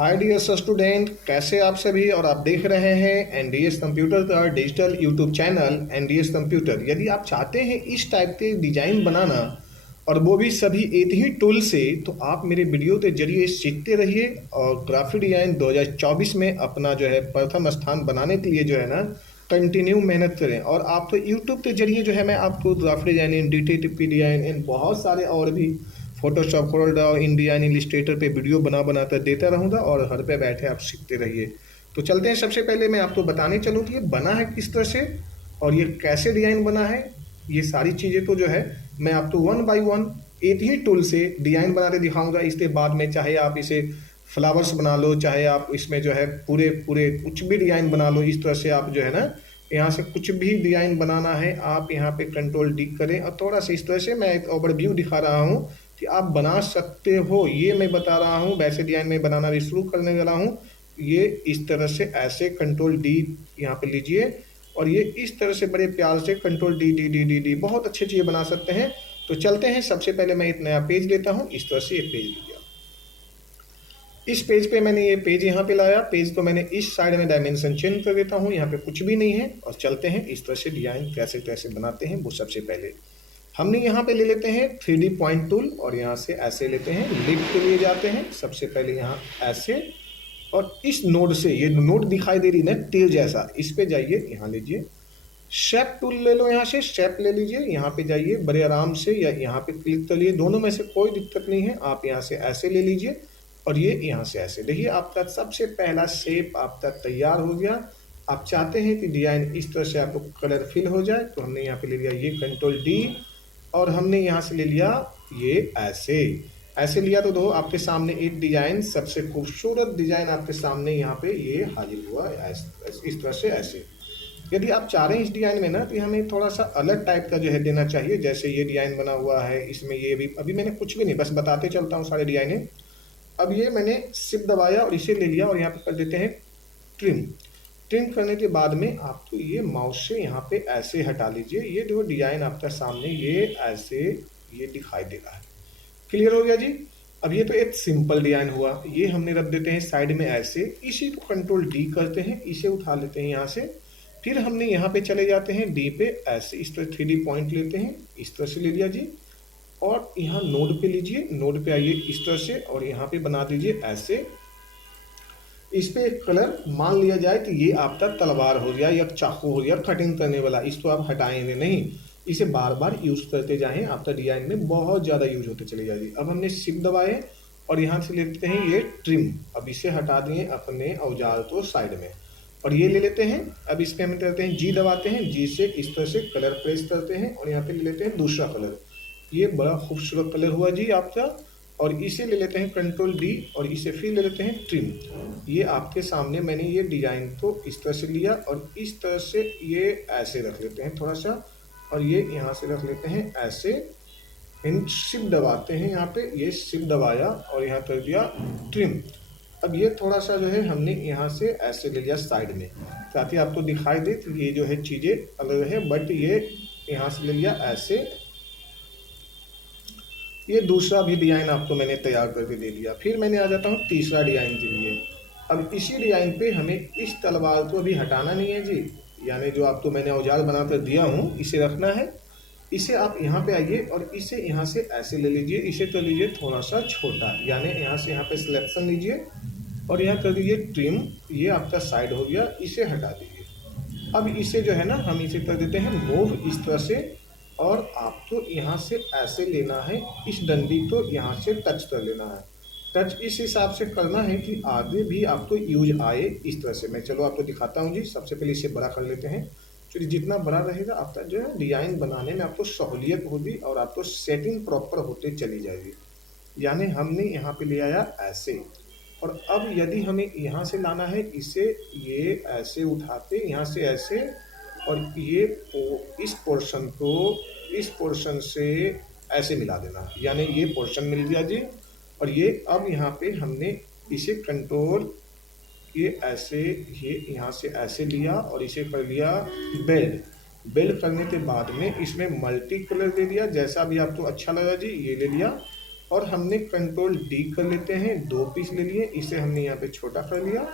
Hi dear student, कैसे आप सभी। और आप देख रहे हैं एनडीएस कंप्यूटर का digital YouTube channel NDS computer. यदि आप चाहते हैं इस टाइप के डिजाइन बनाना और वो भी सभी एक ही टूल से, तो आप मेरे वीडियो के जरिए सीखते रहिए और ग्राफिक डिजाइन 2024 में अपना जो है प्रथम स्थान बनाने के लिए जो है ना कंटिन्यू मेहनत करें। और आप तो यूट्यूब के जरिए जो है मैं आपको ग्राफिक डिजाइन, डीटीटीपी डिजाइन एंड बहुत सारे और भी फोटोशॉप, कोरोडा और इंडियन इलिस्ट्रेटर पे वीडियो बना बनाकर देता रहूँगा और घर पे बैठे आप सीखते रहिए। तो चलते हैं, सबसे पहले मैं आपको बताने चलूँ कि ये बना है किस तरह से और ये कैसे डिज़ाइन बना है। ये सारी चीज़ें तो जो है मैं आपको वन बाय वन एक ही टूल से डिज़ाइन बनाते दिखाऊंगा। इसके बाद में चाहे आप इसे फ्लावर्स बना लो, चाहे आप इसमें जो है पूरे पूरे कुछ भी डिज़ाइन बना लो। इस तरह से आप जो है ना यहाँ से कुछ भी डिज़ाइन बनाना है, आप यहाँ पे कंट्रोल डी करें और थोड़ा सा इस तरह से मैं एक ओवरव्यू दिखा रहा हूँ कि आप बना सकते हो। ये मैं बता रहा हूँ, वैसे डिजाइन में बनाना भी शुरू करने वाला हूँ। ये इस तरह से ऐसे कंट्रोल डी यहाँ पे लीजिए और ये इस तरह से बड़े प्यार से control D D D D D बहुत अच्छी चीज़ें बना सकते हैं। तो चलते हैं, सबसे पहले मैं एक नया पेज लेता हूँ। इस तरह से एक पेज लिया, इस पेज पे मैंने ये पेज यहाँ पे लाया। पेज को मैंने इस साइड में डायमेंशन चेंज कर देता हूँ, यहाँ पे कुछ भी नहीं है। और चलते हैं इस तरह से डिजाइन कैसे कैसे बनाते हैं। वो सबसे पहले हमने यहाँ पे ले लेते हैं 3D पॉइंट टूल और यहाँ से ऐसे लेते हैं, लिफ्ट के लिए जाते हैं। सबसे पहले यहाँ ऐसे और इस नोड से, ये नोड दिखाई दे रही ना तीर जैसा, इस पे जाइए, यहाँ लीजिए। शेप टूल ले लो, यहाँ से शेप ले लीजिए, यहाँ पे जाइए बड़े आराम से, या यहाँ पे क्लिक कर लिए। दोनों में से कोई दिक्कत नहीं है, आप यहाँ से ऐसे ले लीजिए और ये यहाँ से ऐसे। देखिए आपका सबसे पहला शेप आपका तैयार हो गया। आप चाहते हैं कि डिजाइन इस तरह से आपको कलरफुल हो जाए, तो हमने यहाँ पे ले लिया ये कंट्रोल डी और हमने यहाँ से ले लिया ये ऐसे ऐसे लिया। तो दो आपके सामने एक डिजाइन, सबसे खूबसूरत डिजाइन आपके सामने यहाँ पे ये हाजिर हुआ इस तरह से ऐसे। यदि आप चाह रहे हैं इस डिजाइन में ना, तो हमें थोड़ा सा अलग टाइप का जो है देना चाहिए। जैसे ये डिजाइन बना हुआ है, इसमें ये भी अभी मैंने कुछ भी नहीं, बस बताते चलता हूँ सारे डिजाइने। अब ये मैंने शिफ्ट दबाया और इसे ले लिया और यहाँ पे कर देते हैं ट्रिम। ट्रिम करने के बाद में आपको ये माउस से यहाँ पे ऐसे हटा लीजिए। ये जो डिजाइन आपका सामने ये ऐसे ये दिखाई दे रहा है। क्लियर हो गया जी। अब ये तो एक सिंपल डिजाइन हुआ, ये हमने रख देते हैं साइड में ऐसे। इसी को कंट्रोल डी करते हैं, इसे उठा लेते हैं यहाँ से। फिर हमने यहाँ पे चले जाते हैं डी पे, ऐसे इस तरह 3D पॉइंट लेते हैं, इस तरह से ले लिया जी। और यहाँ नोड पे लीजिए, नोड पे आइए इस तरह से और यहाँ पे बना दीजिए ऐसे। इस पे एक कलर मान लिया जाए कि ये आपका तलवार हो गया या चाकू हो गया कटिंग करने वाला, इसको आप हटाएंगे नहीं, इसे बार बार यूज करते जाएं, आपका डिजाइन में बहुत ज़्यादा यूज होते चले जाएगी। अब हमने शिफ्ट दबाए और यहाँ से लेते हैं ये ट्रिम। अब इसे हटा दिए अपने औजार को साइड में और ये ले लेते हैं। अब इसके हम करते हैं जी दबाते हैं, जी से इस तरह से कलर प्रेस करते हैं और यहाँ पे ले लेते हैं दूसरा कलर। ये बड़ा खूबसूरत कलर हुआ जी आपका। और इसे ले लेते हैं कंट्रोल डी और इसे फिर ले लेते हैं ट्रिम। ये आपके सामने मैंने ये डिजाइन को इस तरह से लिया और इस तरह से ये ऐसे रख लेते हैं थोड़ा सा, और ये यहाँ से रख लेते हैं ऐसे। इन शिफ्ट दबाते हैं, यहाँ पे ये शिफ्ट दबाया और यहाँ कर दिया ट्रिम। अब ये थोड़ा सा जो है हमने यहाँ से ऐसे ले लिया साइड में, ताकि आपको दिखाई दे कि ये जो है चीज़ें अलग है। बट ये यहाँ से ले लिया ऐसे। ये दूसरा भी डिज़ाइन आपको मैंने तैयार करके दे दिया। फिर मैंने आ जाता हूँ तीसरा डिज़ाइन के लिए। अब इसी डिज़ाइन पे हमें इस तलवार को अभी हटाना नहीं है जी, यानी जो आपको मैंने औजार बना कर दिया हूँ इसे रखना है। इसे आप यहाँ पे आइए और इसे यहाँ से ऐसे ले लीजिए, इसे कर लीजिए थोड़ा सा छोटा, यानी यहाँ से यहाँ पे सिलेक्शन लीजिए और यहाँ कर दीजिए ट्रिम। ये आपका साइड हो गया, इसे हटा दीजिए। अब इसे जो है ना हम इसे कर देते हैं मूव इस तरह से, और आपको यहाँ से ऐसे लेना है, इस डंडी को यहाँ से टच कर लेना है। टच इस हिसाब से करना है कि आगे भी आपको यूज आए इस तरह से। मैं चलो आपको दिखाता हूँ जी। सबसे पहले इसे बड़ा कर लेते हैं, क्योंकि जितना बड़ा रहेगा आपका जो है डिज़ाइन बनाने में आपको सहूलियत होगी और आपको सेटिंग प्रॉपर होते चली जाएगी। यानी हमने यहाँ पे ले आया ऐसे, और अब यदि हमें यहाँ से लाना है इसे, ये ऐसे उठाते यहाँ से ऐसे, और ये इस पोर्शन को इस पोर्शन से ऐसे मिला देना, यानी ये पोर्शन मिल गया जी। और ये अब यहाँ पे हमने इसे कंट्रोल ये ऐसे, ये यहाँ से ऐसे लिया और इसे कर लिया बेल्ट। बेल्ट करने के बाद में इसमें मल्टी कलर दे दिया, जैसा भी आपको अच्छा लगा जी, ये ले लिया। और हमने कंट्रोल डी कर लेते हैं, 2 पीस ले लिए, इसे हमने यहाँ पे छोटा कर लिया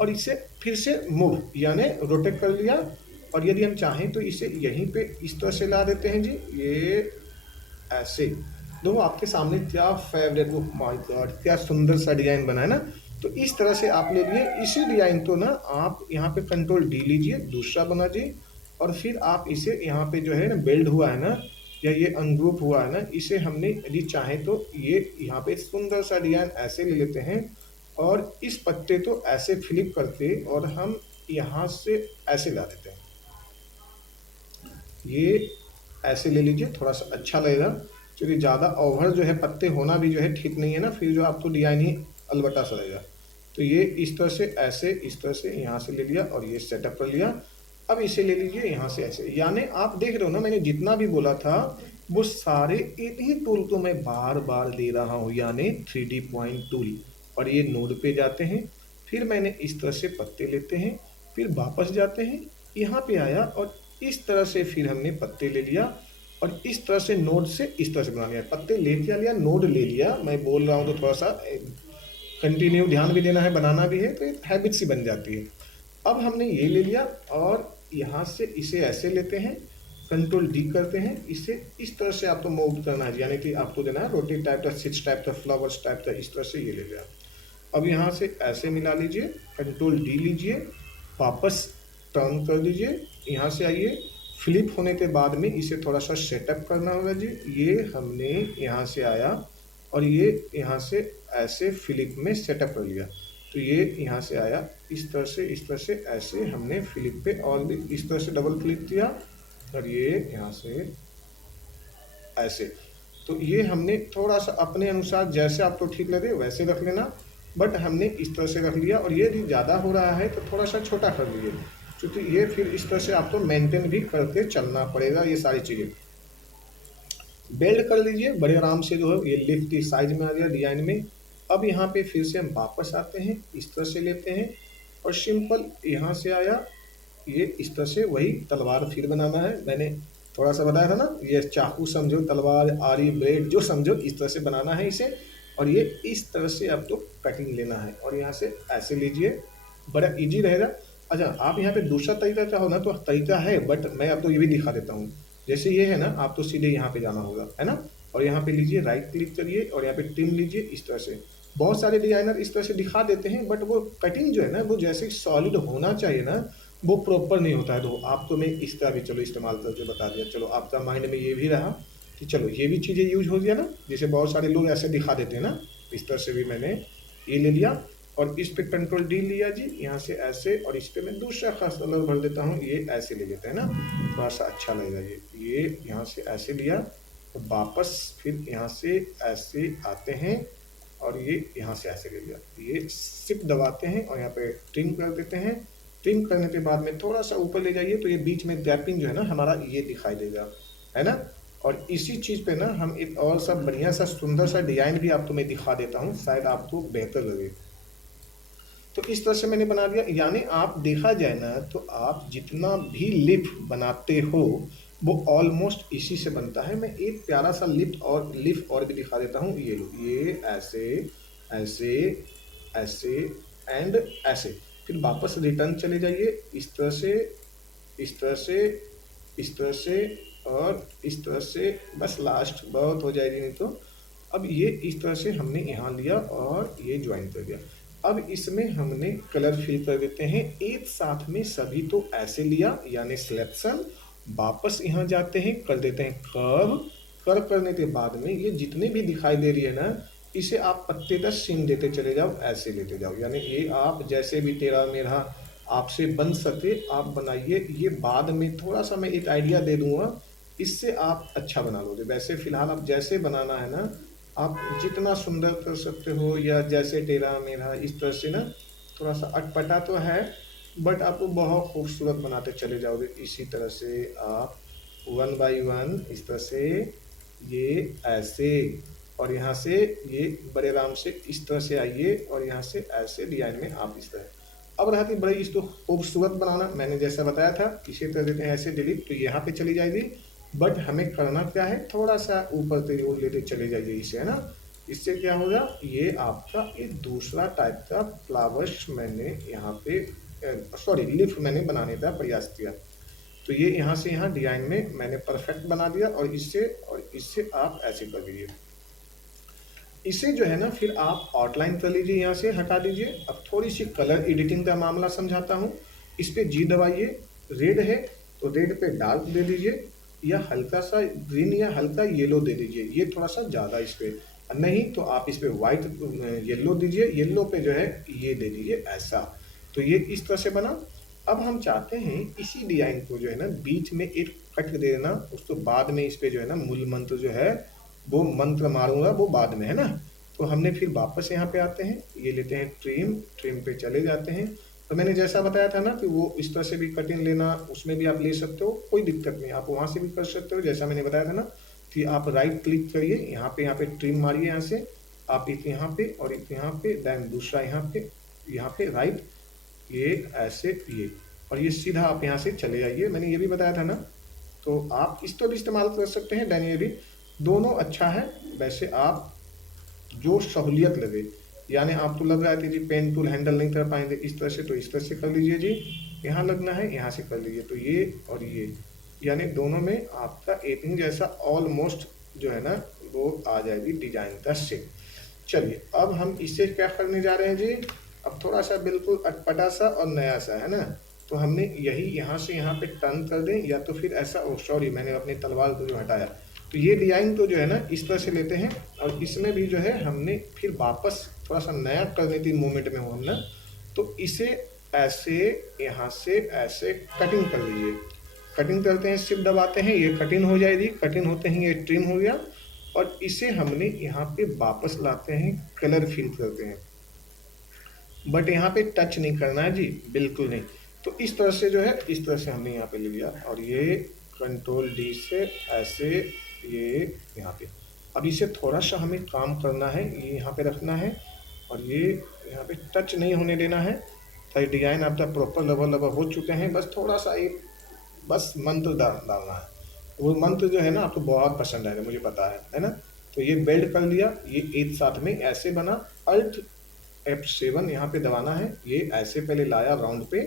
और इसे फिर से मूव यानी रोटेट कर लिया। और यदि हम चाहें तो इसे यहीं पे इस तरह से ला देते हैं जी, ये ऐसे। देखो आपके सामने क्या फेवरेट, वो माय गॉड क्या सुंदर सा डिजाइन बना है ना। तो इस तरह से आप ले लिए इसी डिजाइन को ना, आप यहाँ पे कंट्रोल डी लीजिए, दूसरा बना जी, और फिर आप इसे यहाँ पे जो है ना बेल्ड हुआ है ना, या ये अनग्रुप हुआ है ना, इसे हमने यदि चाहे तो ये यहाँ पे सुंदर सा डिजाइन ऐसे ले लेते हैं और इस पत्ते को ऐसे फ्लिप करके और हम यहाँ से ऐसे ला देते हैं। ये ऐसे ले लीजिए, थोड़ा सा अच्छा लगेगा, क्योंकि ज़्यादा ओवर जो है पत्ते होना भी जो है ठीक नहीं है ना, फिर जो आपको डिजाइन ही अलबटा सा रहेगा। तो ये इस तरह से ऐसे, इस तरह से यहाँ से ले लिया और ये सेटअप कर लिया। अब इसे ले लीजिए यहाँ से ऐसे, यानी आप देख रहे हो ना, मैंने जितना भी बोला था वो सारे इन्हीं टूल को मैं बार बार दे रहा हूँ, यानी 3D पॉइंट टूल। और ये नोड पे जाते हैं, फिर मैंने इस तरह से पत्ते लेते हैं, फिर वापस जाते हैं, यहाँ पे आया और इस तरह से फिर हमने पत्ते ले लिया और इस तरह से नोड से इस तरह से बना लिया। पत्ते ले लिया, नोड ले लिया, मैं बोल रहा हूँ तो थोड़ा सा कंटिन्यू ध्यान भी देना है, बनाना भी है, तो एक हैबिट सी बन जाती है। अब हमने ये ले लिया और यहाँ से इसे ऐसे लेते हैं, कंट्रोल डी करते हैं, इसे इस तरह से आपको मूव करना है, यानी कि आपको देना है रोटी टाइप का, स्विच टाइप का, फ्लावर्स टाइप का, इस तरह से ये ले लिया। अब यहाँ से ऐसे मिला लीजिए, कंट्रोल डी लीजिए, वापस टर्न कर दीजिए, यहाँ से आइए, फ्लिप होने के बाद में इसे थोड़ा सा सेटअप करना होगा जी। ये हमने यहाँ से आया और ये यहाँ से ऐसे फ्लिप में सेटअप कर लिया। तो ये यहाँ से आया, इस तरह से ऐसे हमने फ्लिप पे और भी इस तरह से डबल क्लिक किया और ये यहाँ से ऐसे। तो ये हमने थोड़ा सा अपने अनुसार जैसे आपको ठीक लगे वैसे रख लेना, बट हमने इस तरह से रख लिया। और ये यदि ज़्यादा हो रहा है तो थोड़ा सा छोटा कर लीजिए, क्योंकि ये फिर इस तरह से आपको मेंटेन भी करके चलना पड़ेगा। ये सारी चीज़ें बेल्ड कर लीजिए बड़े आराम से, जो है ये लिफ्ट की साइज में आ गया डिजाइन में। अब यहाँ पे फिर से हम वापस आते हैं, इस तरह से लेते हैं और सिंपल यहाँ से आया, ये इस तरह से वही तलवार फिर बनाना है। मैंने थोड़ा सा बताया था ना, ये चाकू समझो, तलवार, आरी, ब्लेड जो समझो, इस तरह से बनाना है इसे। और ये इस तरह से आपको कटिंग लेना है और यहाँ से ऐसे लीजिए, बड़ा इजी रहेगा। अच्छा, आप यहाँ पे दूसरा तरीका चाहो ना तो तरीका है, बट मैं आपको ये भी दिखा देता हूँ। जैसे ये है ना, आप तो सीधे यहाँ पे जाना होगा, है ना, और यहाँ पे लीजिए, राइट क्लिक करिए और यहाँ पे ट्रिम लीजिए इस तरह से। बहुत सारे डिजाइनर इस तरह से दिखा देते हैं, बट वो कटिंग जो है ना, वो जैसे सॉलिड होना चाहिए ना, वो प्रॉपर नहीं होता है। तो आपको मैं इस तरह भी चलो इस्तेमाल करके बता दिया, चलो आपका माइंड में ये भी रहा कि चलो ये भी चीज़ें यूज हो गया ना। जैसे बहुत सारे लोग ऐसे दिखा देते हैं ना, इस तरह से भी मैंने ये ले लिया और इस पे कंट्रोल डी लिया जी, यहाँ से ऐसे, और इस पे मैं दूसरा खास कलर भर देता हूँ, ये ऐसे ले लेते हैं ना, थोड़ा सा अच्छा लगेगा। ये यहाँ से ऐसे लिया तो वापस फिर यहाँ से ऐसे आते हैं और ये यहाँ से ऐसे ले लिया, ये शिफ्ट दबाते हैं और यहाँ पे ट्रिम कर देते हैं। ट्रिम करने के बाद में थोड़ा सा ऊपर ले जाइए तो ये बीच में गैपिंग जो है ना हमारा, ये दिखाई देगा, है ना। और इसी चीज़ पे ना हम एक और सा बढ़िया सा सुंदर सा डिजाइन भी आपको मैं दिखा देता हूँ, शायद आपको बेहतर लगे। तो इस तरह से मैंने बना दिया। यानी आप देखा जाए ना तो आप जितना भी लिप बनाते हो वो ऑलमोस्ट इसी से बनता है। मैं एक प्यारा सा लिप और भी दिखा देता हूँ। ये लो, ये ऐसे ऐसे ऐसे एंड ऐसे, फिर वापस रिटर्न चले जाइए, इस तरह से इस तरह से इस तरह से और इस तरह से, बस लास्ट बहुत हो जाएगी नहीं तो। अब ये इस तरह से हमने यहाँ लिया और ये ज्वाइन कर दिया। अब इसमें हमने कलर फिल कर देते हैं एक साथ में सभी। तो ऐसे लिया यानी सिलेक्शन, वापस यहाँ जाते हैं, कर देते हैं कर्व। कर्व करने के बाद में ये जितने भी दिखाई दे रही है ना, इसे आप पत्ते का सीन देते चले जाओ, ऐसे लेते जाओ। यानी ये आप जैसे भी तेरा मेरा आपसे बन सके आप बनाइए। ये बाद में थोड़ा सा मैं एक आइडिया दे दूंगा, इससे आप अच्छा बना लोगे। वैसे फिलहाल आप जैसे बनाना है ना, आप जितना सुंदर कर सकते हो, या जैसे तेरा मेरा इस तरह से ना, थोड़ा सा अटपटा तो है बट आपको बहुत खूबसूरत बनाते चले जाओगे। इसी तरह से आप 1 बाई 1 इस तरह से, ये ऐसे, और यहाँ से ये बड़े आराम से इस तरह से आइए और यहाँ से ऐसे डिजाइन में आप इस तरह। अब रहती बड़ी इसको खूबसूरत बनाना, मैंने जैसा बताया था इसे कर देते हैं ऐसे डिलीट, तो यहाँ पे चली जाएगी। बट हमें करना क्या है, थोड़ा सा ऊपर की ओर लेते चले जाइए इसे, है ना। इससे क्या होगा, ये आपका एक दूसरा टाइप का फ्लावर्स मैंने यहाँ पे सॉरी लीफ मैंने बनाने का प्रयास किया। तो ये यहाँ से यहाँ डिजाइन में मैंने परफेक्ट बना दिया, और इससे आप ऐसे कर दीजिए। इसे जो है ना फिर आप आउटलाइन कर लीजिए, यहाँ से हटा दीजिए। अब थोड़ी सी कलर एडिटिंग का मामला समझाता हूँ। इस पे जी दबाइए, रेड है तो रेड पे डार्क दे दीजिए, या हल्का सा ग्रीन या हल्का येलो दे दीजिए, ये थोड़ा सा ज़्यादा इस पे, नहीं तो आप इस पे वाइट येलो दीजिए, येलो पे जो है ये दे दीजिए ऐसा। तो ये इस तरह से बना। अब हम चाहते हैं इसी डिजाइन को जो है ना बीच में एक कट दे देना, उसको बाद में इस पे जो है ना मूल मंत्र जो है वो मंत्र मारूंगा, वो बाद में, है ना। तो हमने फिर वापस यहाँ पे आते हैं, ये लेते हैं ट्रिम, ट्रिम पे चले जाते हैं। तो मैंने जैसा बताया था ना कि वो इस तरह से भी कटिंग लेना, उसमें भी आप ले सकते हो, कोई दिक्कत नहीं, आप वहाँ से भी कर सकते हो जैसा मैंने बताया था ना। कि आप राइट क्लिक करिए, यहाँ पे ट्रिम मारिए, यहाँ से आप एक यहाँ पे और एक यहाँ पे, देन दूसरा यहाँ पे राइट, ये ऐसे ये, और ये सीधा आप यहाँ से चले जाइए, मैंने ये भी बताया था ना। तो आप इस तो भी इस्तेमाल कर सकते हैं, देन ये भी, दोनों अच्छा है। वैसे आप जो सहूलियत लगे, यानी आपको लग रहा है कि जी पेन टूल हैंडल नहीं कर पाएंगे इस तरह से, तो इस तरह से कर लीजिए जी, यहाँ लगना है यहाँ से कर लीजिए। तो ये और ये, यानी दोनों में आपका एपिंग जैसा ऑलमोस्ट जो है ना वो आ जाएगी डिजाइन का शेप। चलिए अब हम इसे क्या करने जा रहे हैं जी, अब थोड़ा सा बिल्कुल अटपटा सा और नया सा, है ना। तो हमने यही यहाँ से यहाँ पे टर्न कर दें, या तो फिर ऐसा, ओ सॉरी मैंने अपनी तलवार को जो हटाया। तो ये डिजाइन तो जो है ना इस तरह से लेते हैं, और इसमें भी जो है हमने फिर वापस थोड़ा सा नया करने की मूवमेंट में हूँ हम ना। तो इसे ऐसे यहाँ से ऐसे कटिंग कर लीजिए, कटिंग करते हैं, शिफ्ट दबाते हैं, ये कटिंग हो जाएगी, कटिंग होते हैं ये ट्रिम हो गया। और इसे हमने यहाँ पे वापस लाते हैं, कलर फिल करते हैं, बट यहाँ पे टच नहीं करना है जी, बिल्कुल नहीं। तो इस तरह से जो है, इस तरह से हमने यहाँ पे ले लिया, और ये कंट्रोल डी से ऐसे ये यहाँ पे। अब इसे थोड़ा सा हमें काम करना है, ये यहाँ पे रखना है, और ये यहाँ पे टच नहीं होने देना है। तो डिजाइन आपका प्रॉपर लेवल हो चुके हैं, बस थोड़ा सा एक बस मंत्र डालना है। वो मंत्र जो है ना आपको बहुत पसंद आएगा, मुझे पता है ना। तो ये बेल्ट कर लिया, ये एक साथ में ऐसे बना, अल्ट F7 यहाँ पे दबाना है, ये ऐसे पहले लाया राउंड पे,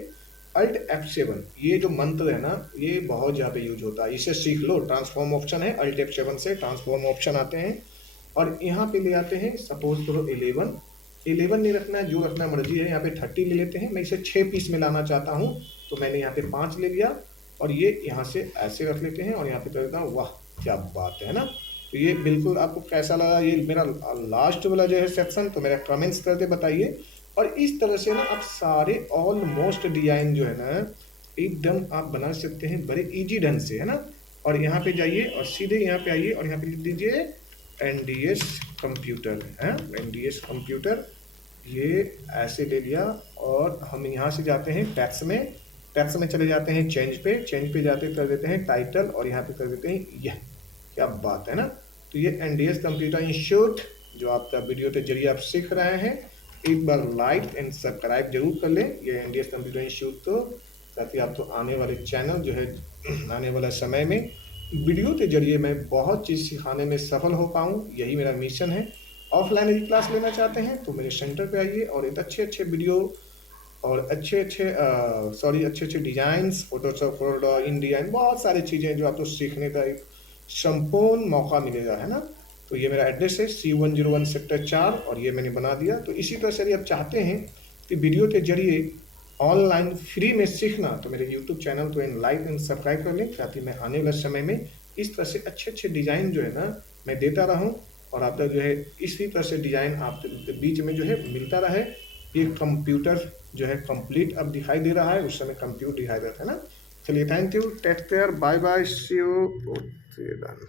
अल्ट F7, ये जो मंत्र है ना ये बहुत ज़्यादा यूज होता है, इसे सीख लो। ट्रांसफॉर्म ऑप्शन है, अल्ट F7 से ट्रांसफॉर्म ऑप्शन आते हैं, और यहाँ पे ले आते हैं, सपोज करो 11 नहीं रखना है, जो रखना मर्जी है। यहाँ पे 30 ले लेते हैं, मैं इसे 6 पीस में लाना चाहता हूँ, तो मैंने यहाँ पे 5 ले लिया, और ये यहाँ से ऐसे रख लेते हैं, और यहाँ पे कर देता हूँ। वाह क्या बात है ना। तो ये बिल्कुल आपको कैसा लगा ये मेरा लास्ट वाला जो है सेक्शन, तो मेरा कमेंट्स करके बताइए। और इस तरह से ना आप सारे ऑलमोस्ट डिजाइन जो है ना एकदम आप बना सकते हैं बड़े इजी ढंग से, है ना। और यहाँ पे जाइए और सीधे यहाँ पे आइए, और यहाँ पे लिख दीजिए NDS कंप्यूटर, है NDS कंप्यूटर, ये ऐसे ले लिया। और हम यहाँ से जाते हैं टैक्स में चले जाते हैं, चेंज पे जाते कर देते हैं टाइटल, और यहाँ पे कर देते हैं यह, क्या बात है ना। तो ये NDS कंप्यूटर इंस्टीट्यूट जो आपका वीडियो के जरिए आप सीख रहे हैं, एक बार लाइक एंड सब्सक्राइब जरूर कर लें ये NDS कंप्यूटर इंस्टीट्यूट को, ताकि आपको आने वाले चैनल जो है आने वाला समय में वीडियो के जरिए मैं बहुत चीज़ सिखाने में सफल हो पाऊँ, यही मेरा मिशन है। ऑफलाइन यदि क्लास लेना चाहते हैं तो मेरे सेंटर पे आइए, और एक अच्छे वीडियो और अच्छे डिजाइन्स, फोटोशॉप इन डिजाइन, बहुत सारी चीज़ें जो आपको सीखने का एक संपूर्ण मौका मिलेगा, है ना। तो ये मेरा एड्रेस है C101 सेक्टर 4, और ये मैंने बना दिया। तो इसी तरह से यदि आप चाहते हैं कि वीडियो के जरिए ऑनलाइन फ्री में सीखना, तो मेरे यूट्यूब चैनल को लाइक एंड सब्सक्राइब कर लें, ताकि मैं आने वाले समय में इस तरह से अच्छे डिज़ाइन जो है ना मैं देता रहूं, और आपका जो है इसी तरह से डिज़ाइन आपके बीच में जो है मिलता रहे। ये कंप्यूटर जो है कंप्लीट अब दिखाई दे रहा है, उस समय कंप्यूटर दिखाई देता है ना। चलिए thank you, take care, bye bye, see you, done.